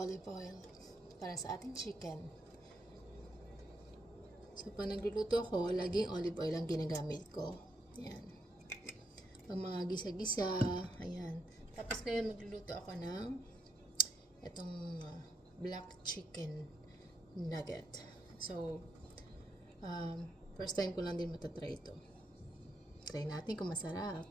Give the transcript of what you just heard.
olive oil para sa ating chicken. So, pag nagluluto ako, laging olive oil ang ginagamit ko. Ayan. Pag mga gisa-gisa, ayan. Tapos ngayon magluluto ako ng itong black chicken nugget. So, first time ko lang din matatry ito. Try natin kung masarap.